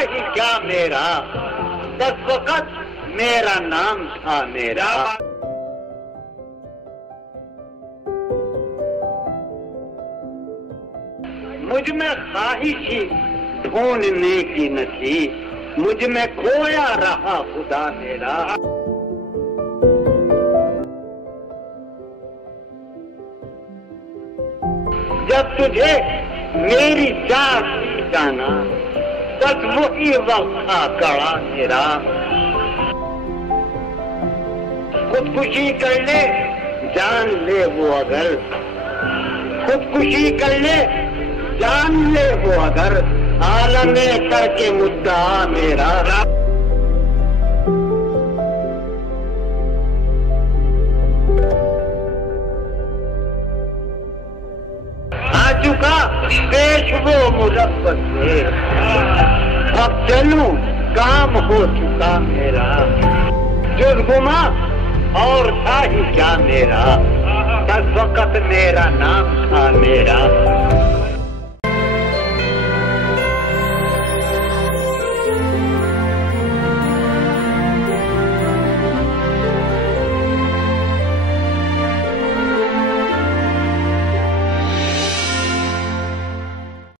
ही क्या मेरा, बस वक्त मेरा नाम था मेरा। मुझ में ख्वाहिशी ढूंढने की न थी, मुझ में खोया रहा खुदा मेरा। जब तुझे मेरी चाह जाना, बस वही वक्त था कड़ा मेरा। खुदकुशी कर ले जान ले वो अगर, खुदकुशी कर ले जान ले वो अगर, आलमे करके मुद्दा मेरा। आ चुका पेश वो मुरब्बत से, अब चलूं काम हो चुका मेरा। जुज़ गुमा और था ही क्या मेरा, बस वक्त मेरा नाम था मेरा।